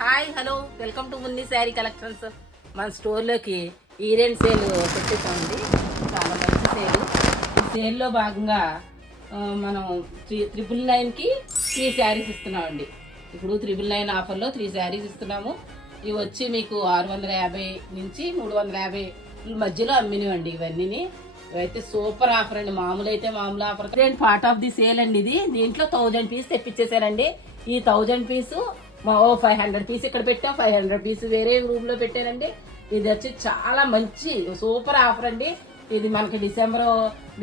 Hi hello welcome to Munni sari collections. మన స్టోర్లోకి ఈరెంట్ sale పెట్టేసామండి. చాలా మంచి సేల్. ఈ సేల్లో భాగంగా మనం 399కి 3 శారీస్ ఇస్తున్నామండి. ఇప్పుడు 399 ఆఫర్లో 3 శారీస్ ఇస్తున్నాము. ఇవి వచ్చి మీకు 650 నుంచి 350 మధ్యలో అమ్మినవండి ఇవన్నీ. ఇవైతే సూపర్ ఆఫర్ అండి. మామూలు అయితే మామూలు offer part of the sale అండి. ఇది దీంట్లో 1000 పీస్ తెప్పించేసానండి. ఈ 1000 పీసు 500 పీస్ ఇక్కడ పెట్టాం, 500 పీస్ వేరే రూమ్ లో పెట్టానండి. ఇది వచ్చి చాలా మంచి సూపర్ ఆఫర్ అండి. ఇది మనకి డిసెంబర్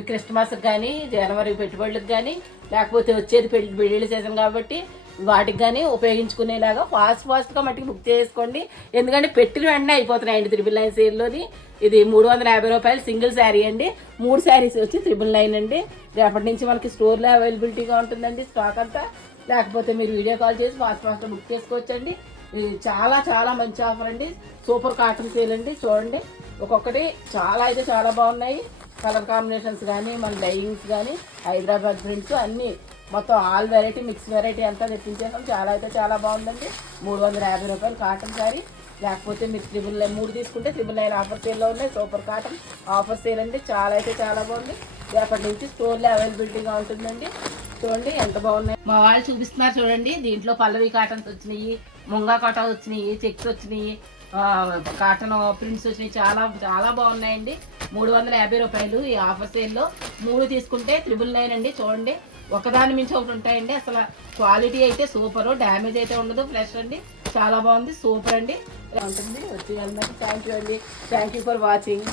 క్రిస్మస్ కానీ జనవరి పెట్టుబడులకు కానీ లేకపోతే వచ్చేది పెళ్లి సీజన్ కాబట్టి వాటికి కానీ ఉపయోగించుకునేలాగా ఫాస్ట్గా మట్టికి బుక్ చేసుకోండి. ఎందుకంటే పెట్టిన వెంటనే అయిపోతున్నాయండి 999 సేల్లోని. ఇది 350 రూపాయలు సింగిల్ శారీ అండి. 3 శారీస్ వచ్చి 999 అండి. రేపటి నుంచి మనకి స్టోర్లో అవైలబిలిటీగా ఉంటుందండి స్టాక్ అంతా. లేకపోతే మీరు వీడియో కాల్ చేసి ఫాస్ట్గా బుక్ చేసుకోవచ్చండి. ఇది చాలా చాలా మంచి ఆఫర్ అండి. సూపర్ కాటన్ సేల్ అండి. చూడండి ఒక్కొక్కటి చాలా అయితే చాలా బాగున్నాయి. కలర్ కాంబినేషన్స్ కానీ మన డైయింగ్స్ కానీ హైదరాబాద్ ప్రింట్స్ అన్నీ మొత్తం ఆల్ వెరైటీ మిక్స్ వెరైటీ అంతా తెప్పించేసాం. చాలా అయితే చాలా బాగుందండి. 350 రూపాయలు కాటన్ శారీ. లేకపోతే మీరు 3 తీసుకుంటే 999 ఆఫర్ సేల్లో ఉన్నాయి. సూపర్ కాటన్ ఆఫర్ సేల్ అండి. చాలా అయితే చాలా బాగుంది. రేపటి నుంచి స్టోర్లో అవైలబిలిటీగా ఉంటుందండి. చూడండి ఎంత బాగున్నాయి. మా వాళ్ళు చూపిస్తున్నారు చూడండి. దీంట్లో పల్లవి కాటన్స్ వచ్చినాయి, ముంగా కాటన్ వచ్చినాయి, చెక్స్ వచ్చినాయి, కాటన్ ప్రింట్స్ వచ్చినాయి. చాలా చాలా బాగున్నాయండి. 350 రూపాయలు ఈ ఆఫర్ సేల్లో. 3 తీసుకుంటే 999 అండి. చూడండి ఒకదాని మించి ఒకటి ఉంటాయండి. అసలు క్వాలిటీ అయితే సూపర్, డ్యామేజ్ అయితే ఉండదు, ఫ్రెష్ అండి. చాలా బాగుంది, సూపర్ అండి ఉంటుంది. వచ్చి అందరికీ థ్యాంక్ యూ అండి. Thank you for watching.